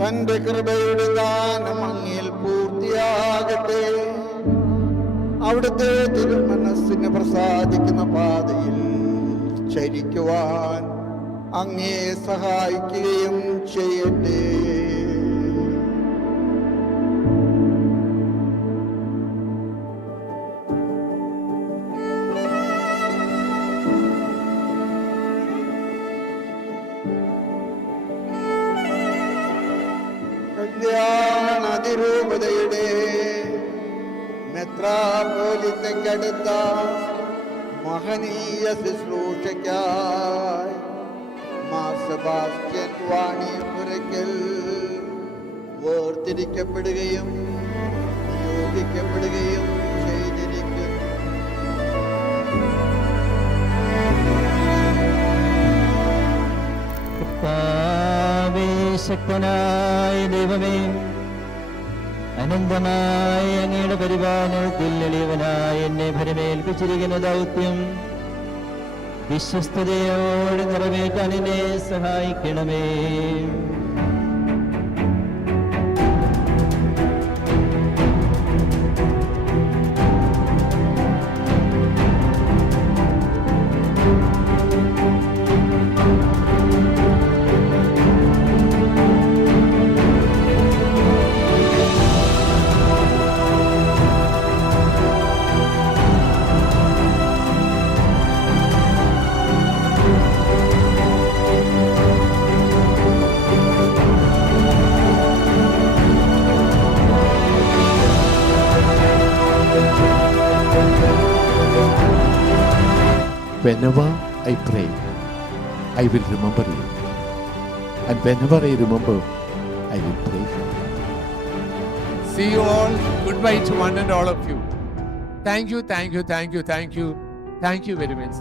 തന്റെ കൃപയുടെ ദാനം അങ്ങിൽ പൂർത്തിയാകട്ടെ. അവിടുത്തെ തിരുമനസ്സിന് പ്രസാദിക്കുന്ന പാതയിൽ ചരിക്കുവാൻ അങ്ങേ സഹായിക്കുകയും ചെയ്യട്ടെ. അതിരൂപതയുടെ മെത്രാപോലിത്തയ്ക്കടുത്ത മഹനീയ ശുശ്രൂഷയ്ക്കായി മാർ സെബാസ്റ്റ്യൻ വാണിയപ്പുരയ്ക്കൽ വേർതിരിക്കപ്പെടുകയും നിയോഗിക്കപ്പെടുകയും ചെയ്തിരിക്കുന്നു. ശക്തനായ ദൈവമേ, അനന്തമായ അങ്ങയുടെ പരിപാലനത്തിൽ എളിയവനായ എന്നെ ഭരമേൽപ്പിച്ചിരിക്കുന്ന ദൗത്യം വിശ്വസ്തയോടെ നിറവേറ്റാൻ എന്നെ സഹായിക്കണമേ. Whenever I pray, I will remember you. And whenever I remember, I will pray for you. See you all. Goodbye to one and all of you. Thank you, thank you, thank you, thank you. Thank you very much.